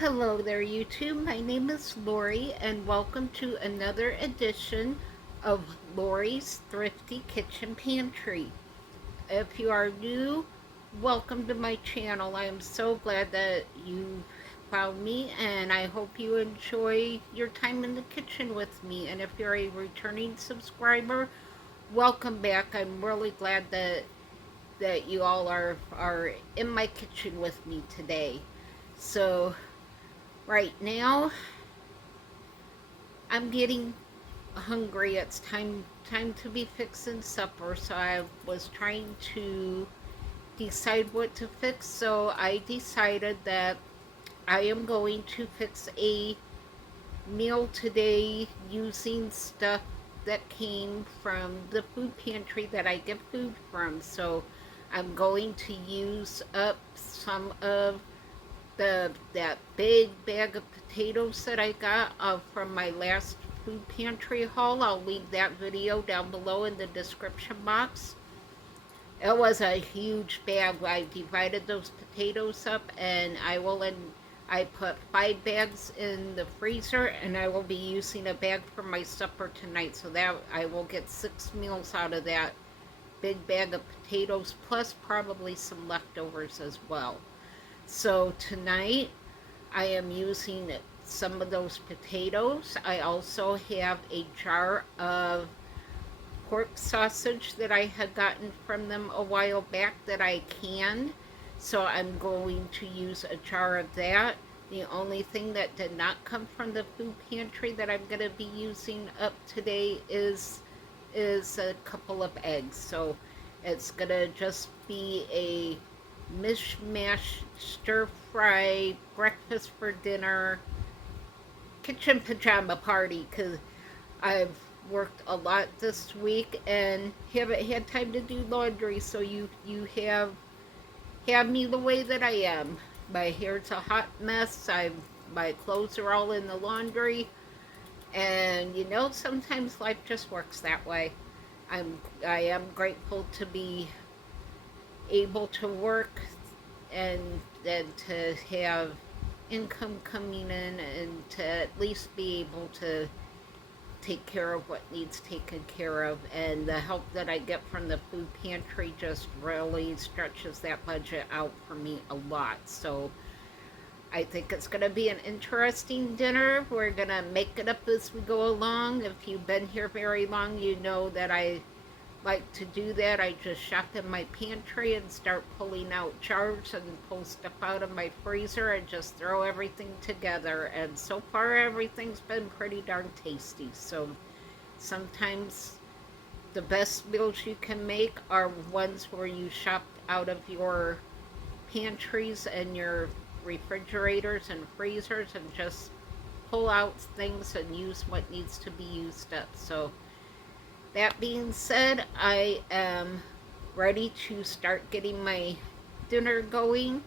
Hello there, YouTube. My name is Lori, and welcome to another edition of Lori's Thrifty Kitchen Pantry. If you are new, welcome to my channel. I am so glad that you found me, and I hope you enjoy your time in the kitchen with me. And if you're a returning subscriber, welcome back. I'm really glad that you all are in my kitchen with me today. So right now, I'm getting hungry. It's time to be fixing supper. So I was trying to decide what to fix. So I decided that I am going to fix a meal today using stuff that came from the food pantry that I get food from. So I'm going to use up some of that big bag of potatoes that I got from my last food pantry haul. I'll leave that video down below in the description box. It was a huge bag. I divided those potatoes up, and I put 5 bags in the freezer, and I will be using a bag for my supper tonight, so that I will get 6 meals out of that big bag of potatoes, plus probably some leftovers as well. So tonight I am using some of those potatoes. I also have a jar of pork sausage that I had gotten from them a while back that I canned. So I'm going to use a jar of that. The only thing that did not come from the food pantry that I'm going to be using up today is a couple of eggs. So it's going to just be a mishmash stir fry breakfast for dinner kitchen pajama party, because I've worked a lot this week and haven't had time to do laundry. So you have me the way that I am. My hair's a hot mess. My clothes are all in the laundry, and sometimes life just works that way. I am grateful to be able to work and to have income coming in, and to at least be able to take care of what needs taken care of. And the help that I get from the food pantry just really stretches that budget out for me a lot. So I think it's going to be an interesting dinner. We're going to make it up as we go along. If you've been here very long, you know that I like to do that. I just shop in my pantry and start pulling out jars and pull stuff out of my freezer and just throw everything together. And so far, everything's been pretty darn tasty. So sometimes the best meals you can make are ones where you shop out of your pantries and your refrigerators and freezers and just pull out things and use what needs to be used up. So that being said, I am ready to start getting my dinner going.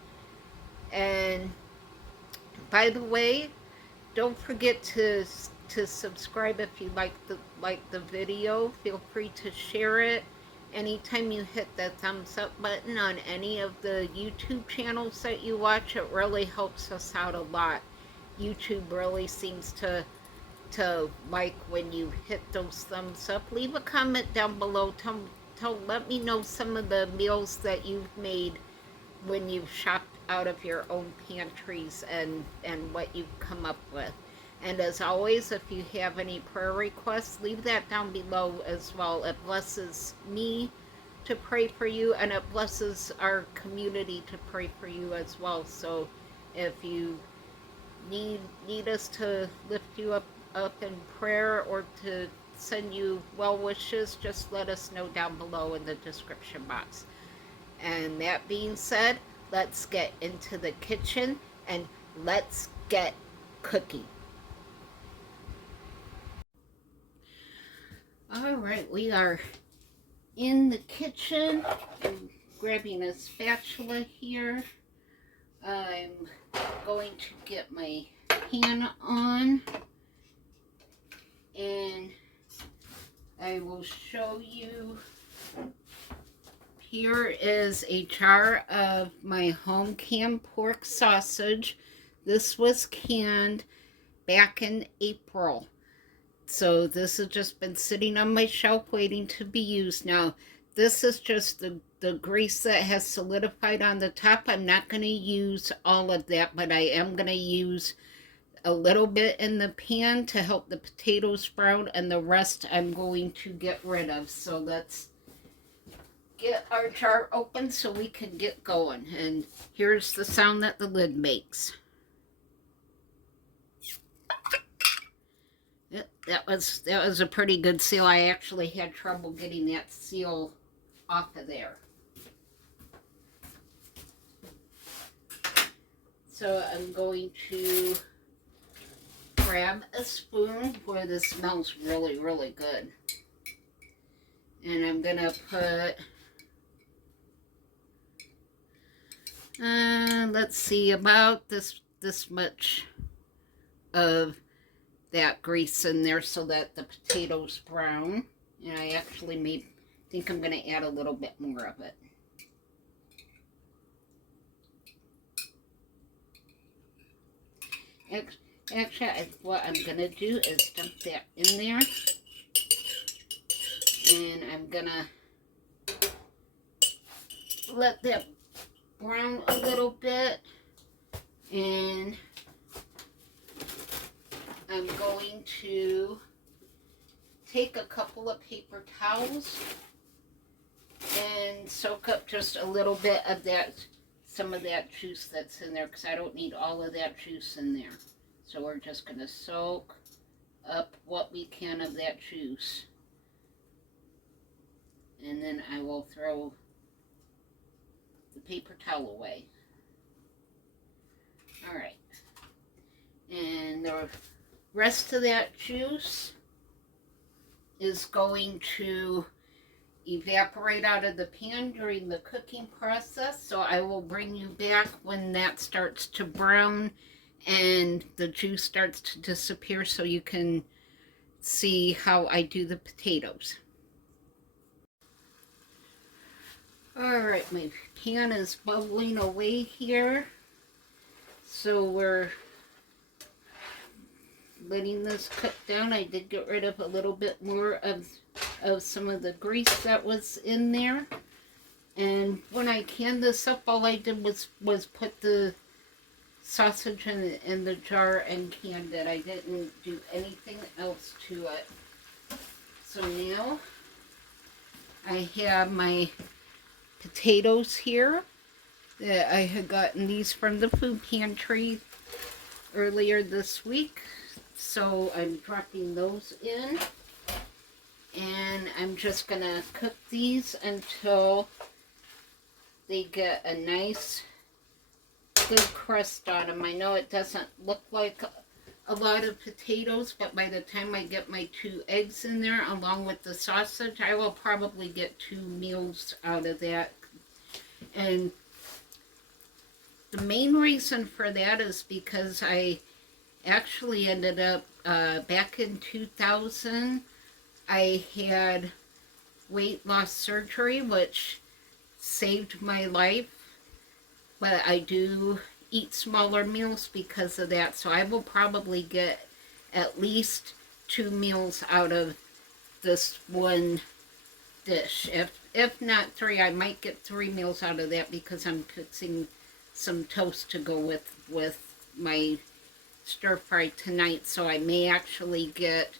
And by the way, don't forget to subscribe if you like the video. Feel free to share it. Anytime you hit the thumbs up button on any of the YouTube channels that you watch, it really helps us out a lot. YouTube really seems to like when you hit those thumbs up. Leave a comment down below. Let me know some of the meals that you've made when you've shopped out of your own pantries, and what you've come up with. And as always, if you have any prayer requests, leave that down below as well. It blesses me to pray for you, and it blesses our community to pray for you as well. So if you need us to lift you up in prayer, or to send you well wishes, just let us know down below in the description box. And that being said, let's get into the kitchen and let's get cooking. All right, we are in the kitchen. I'm grabbing a spatula here. I'm going to get my pan on, and I will show you. Here is a jar of my home canned pork sausage This was canned back in April. So this has just been sitting on my shelf waiting to be used. Now, this is just the grease that has solidified on the top. I'm not going to use all of that, but I am going to use a little bit in the pan to help the potatoes brown, and the rest I'm going to get rid of. So let's get our jar open so we can get going. And here's the sound that the lid makes. Yep, that was a pretty good seal. I actually had trouble getting that seal off of there. So I'm going to grab a spoon where this smells really, really good. And I'm gonna put, let's see, about this much of that grease in there so that the potatoes brown. And I actually think I'm going to add a little bit more of it. Actually, what I'm going to do is dump that in there. And I'm going to let that brown a little bit. And I'm going to take a couple of paper towels and soak up just a little bit of some of that juice that's in there, because I don't need all of that juice in there. So we're just going to soak up what we can of that juice. And then I will throw the paper towel away. All right. And the rest of that juice is going to evaporate out of the pan during the cooking process. So I will bring you back when that starts to brown and the juice starts to disappear so you can see how I do the potatoes. Alright, my pan is bubbling away here. So we're letting this cook down. I did get rid of a little bit more of some of the grease that was in there. And when I canned this up, all I did was put the sausage in the jar and canned it. I didn't do anything else to it. So now I have my potatoes here. I had gotten these from the food pantry earlier this week. So I'm dropping those in, and I'm just going to cook these until they get a nice good crust on them. I know it doesn't look like a lot of potatoes, but by the time I get my 2 eggs in there along with the sausage, I will probably get 2 meals out of that. And the main reason for that is because I actually ended up, back in 2000, I had weight loss surgery, which saved my life. But I do eat smaller meals because of that. So I will probably get at least 2 meals out of this one dish. If not 3, I might get 3 meals out of that because I'm fixing some toast to go with my stir fry tonight. So I may actually get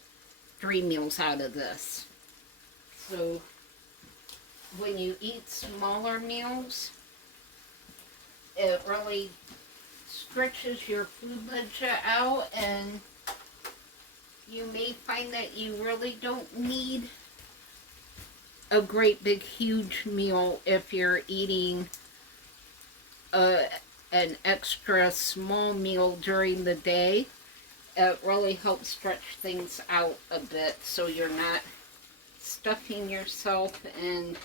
3 meals out of this. So when you eat smaller meals, it really stretches your food budget out, and you may find that you really don't need a great big huge meal if you're eating an extra small meal during the day. It really helps stretch things out a bit so you're not stuffing yourself, and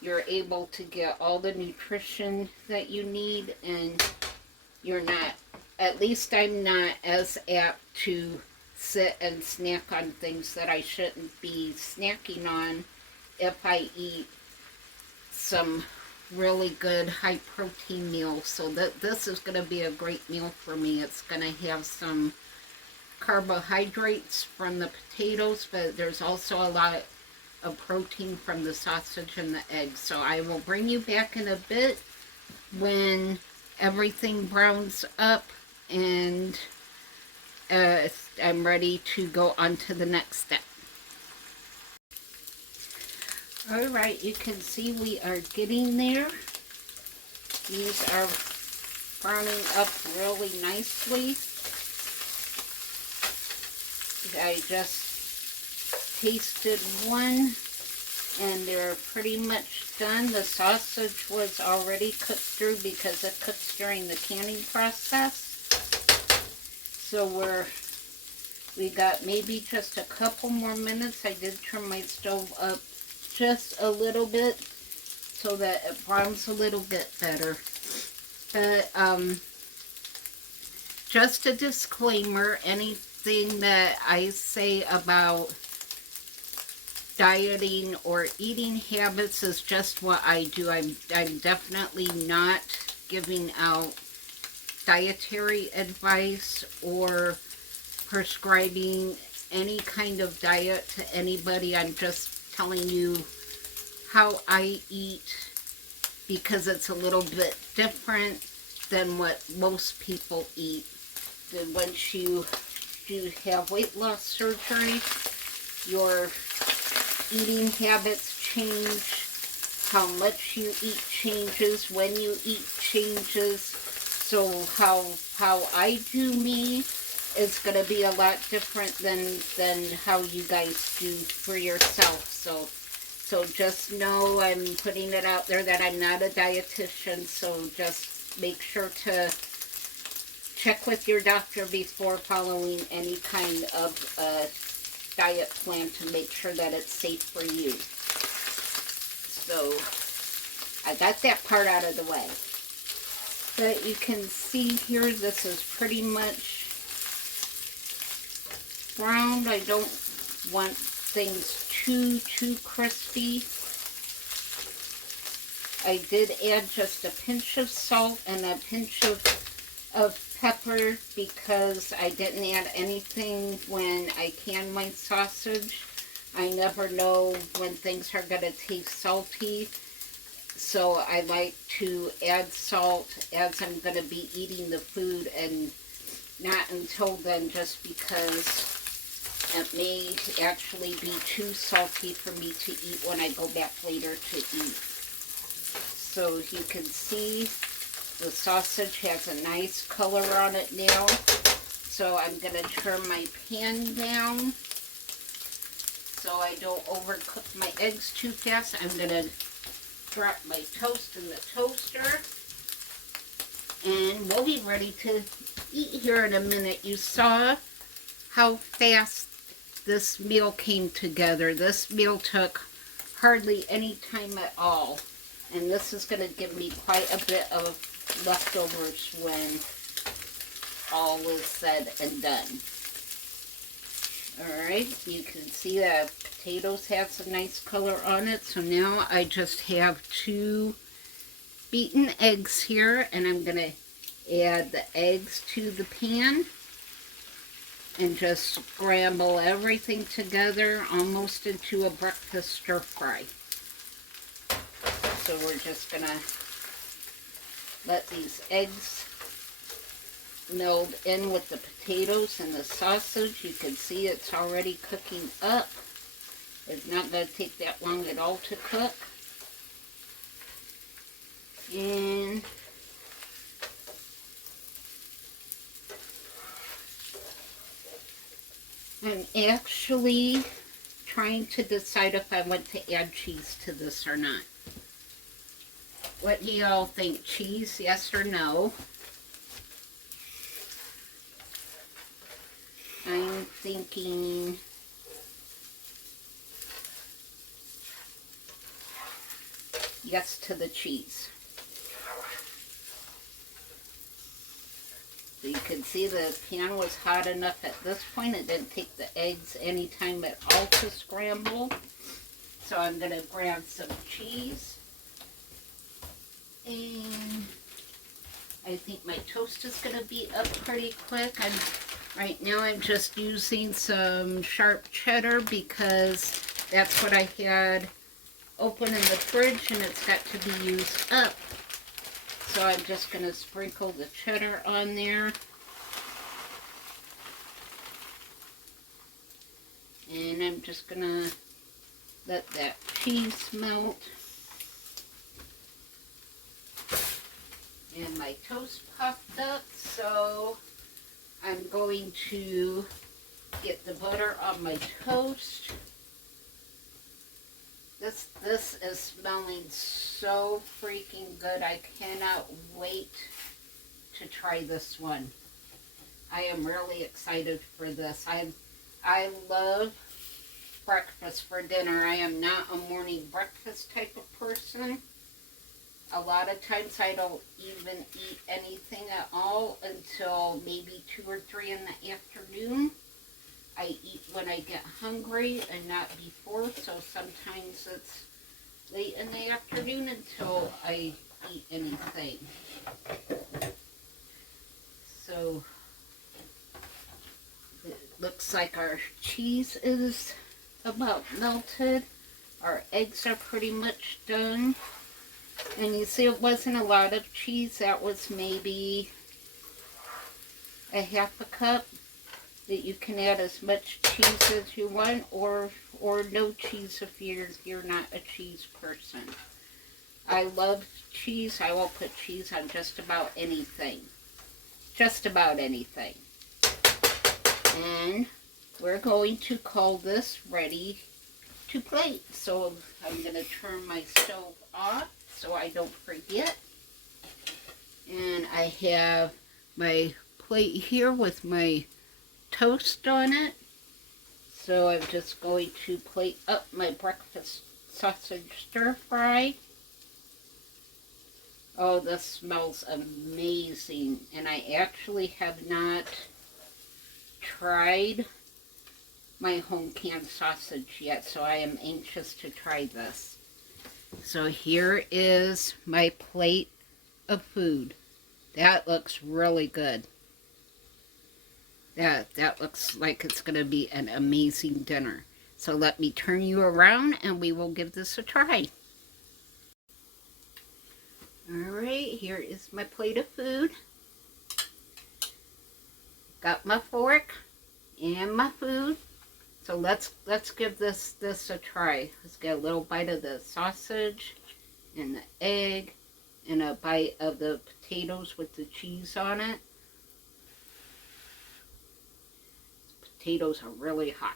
you're able to get all the nutrition that you need, and you're not, at least I'm not as apt to sit and snack on things that I shouldn't be snacking on if I eat some really good high protein meal. So this is going to be a great meal for me. It's going to have some carbohydrates from the potatoes, but there's also a lot of protein from the sausage and the eggs. So I will bring you back in a bit when everything browns up and I'm ready to go on to the next step. Alright, you can see we are getting there. These are browning up really nicely. I just tasted one and they're pretty much done. The sausage was already cooked through because it cooks during the canning process. So we got maybe just a couple more minutes. I did turn my stove up just a little bit so that it browns a little bit better. But just a disclaimer, anything that I say about dieting or eating habits is just what I do. I'm definitely not giving out dietary advice or prescribing any kind of diet to anybody. I'm just telling you how I eat because it's a little bit different than what most people eat. And once you have weight loss surgery, your eating habits change, how much you eat changes, when you eat changes. So how I do me is going to be a lot different than how you guys do for yourself. So just know I'm putting it out there that I'm not a dietitian, so just make sure to check with your doctor before following any kind of diet plan to make sure that it's safe for you. So I got that part out of the way. But you can see here, this is pretty much browned. I don't want things too crispy. I did add just a pinch of salt and a pinch of pepper because I didn't add anything when I can my sausage. I never know when things are going to taste salty. So I like to add salt as I'm going to be eating the food, and not until then, just because it may actually be too salty for me to eat when I go back later to eat. So you can see the sausage has a nice color on it now. So I'm going to turn my pan down so I don't overcook my eggs too fast. I'm going to drop my toast in the toaster, and we'll be ready to eat here in a minute. You saw how fast this meal came together. This meal took hardly any time at all, and this is going to give me quite a bit of leftovers when all is said and done. Alright, you can see that potatoes have a nice color on it. So now I just have 2 beaten eggs here, and I'm going to add the eggs to the pan and just scramble everything together almost into a breakfast stir fry. So we're just going to let these eggs meld in with the potatoes and the sausage. You can see it's already cooking up. It's not going to take that long at all to cook. And I'm actually trying to decide if I want to add cheese to this or not. What do y'all think? Cheese, yes or no? I'm thinking yes to the cheese. So you can see the pan was hot enough at this point. It didn't take the eggs any time at all to scramble. So I'm going to grab some cheese. And I think my toast is going to be up pretty quick. Right now I'm just using some sharp cheddar because that's what I had open in the fridge and it's got to be used up. So I'm just going to sprinkle the cheddar on there. And I'm just going to let that cheese melt. And my toast popped up, so I'm going to get the butter on my toast. This is smelling so freaking good. I cannot wait to try this one. I am really excited for this. I love breakfast for dinner. I am not a morning breakfast type of person. A lot of times I don't even eat anything at all until maybe 2 or 3 in the afternoon. I eat when I get hungry and not before, so sometimes it's late in the afternoon until I eat anything. So it looks like our cheese is about melted. Our eggs are pretty much done. And you see it wasn't a lot of cheese. That was maybe a half a cup. That you can add as much cheese as you want, or no cheese if you're not a cheese person. I love cheese. I will put cheese on just about anything. Just about anything. And we're going to call this ready to plate. So I'm going to turn my stove off so I don't forget. And I have my plate here with my toast on it. So I'm just going to plate up my breakfast sausage stir fry. Oh, this smells amazing. And I actually have not tried my home canned sausage yet, so I am anxious to try this. So here is my plate of food. That looks really good. That looks like it's going to be an amazing dinner. So let me turn you around and we will give this a try. Alright, here is my plate of food. Got my fork and my food. So let's give this a try. Let's get a little bite of the sausage and the egg and a bite of the potatoes with the cheese on it. Potatoes are really hot.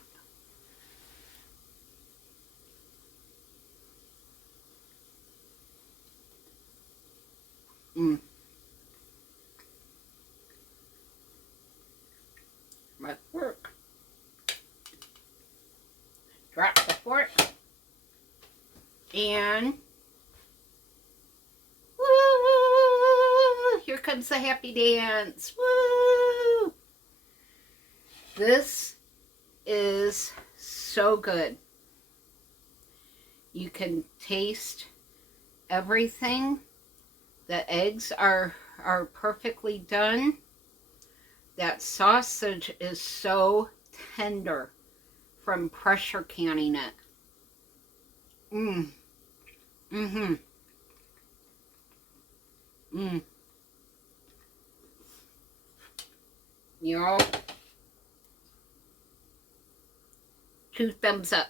My fork. Drop the fork. And woo! Here comes the happy dance. Woo! This is so good. You can taste everything. The eggs are perfectly done. That sausage is so tender from pressure canning it. Y'all, 2 thumbs up.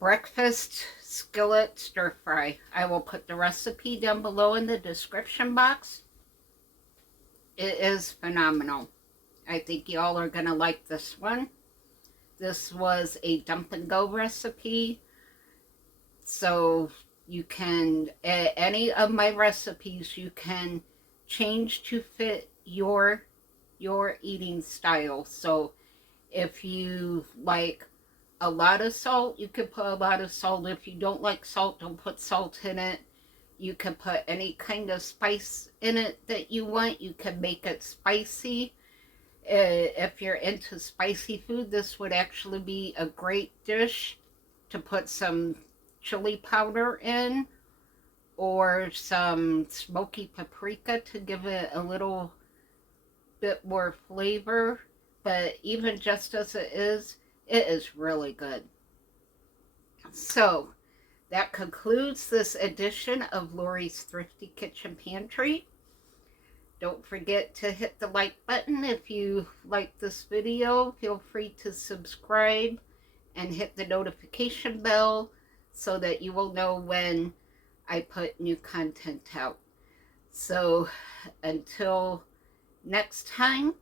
Breakfast skillet stir fry. I will put the recipe down below in the description box. It is phenomenal. I think y'all are going to like this one. This was a dump and go recipe. So you can, any of my recipes you can change to fit your eating style. So if you like a lot of salt, you can put a lot of salt. If you don't like salt, don't put salt in it. You can put any kind of spice in it that you want. You can make it spicy. If you're into spicy food, this would actually be a great dish to put some chili powder in, or some smoky paprika to give it a little bit more flavor. But even just as it is really good. So that concludes this edition of Lori's Thrifty Kitchen Pantry. Don't forget to hit the like button if you like this video. Feel free to subscribe and hit the notification bell so that you will know when I put new content out. So until next time,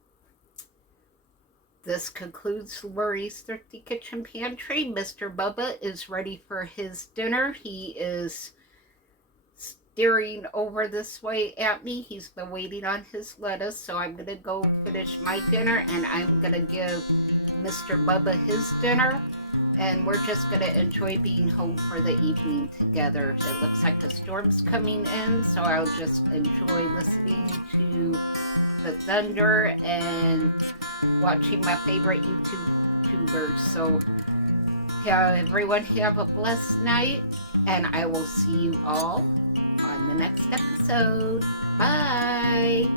this concludes Lori's Thrifty Kitchen Pantry. Mr. Bubba is ready for his dinner. He is staring over this way at me. He's been waiting on his lettuce, so I'm going to go finish my dinner, and I'm going to give Mr. Bubba his dinner, and we're just going to enjoy being home for the evening together. It looks like a storm's coming in, so I'll just enjoy listening to the thunder and watching my favorite YouTubers. So everyone have a blessed night, and I will see you all on the next episode. Bye.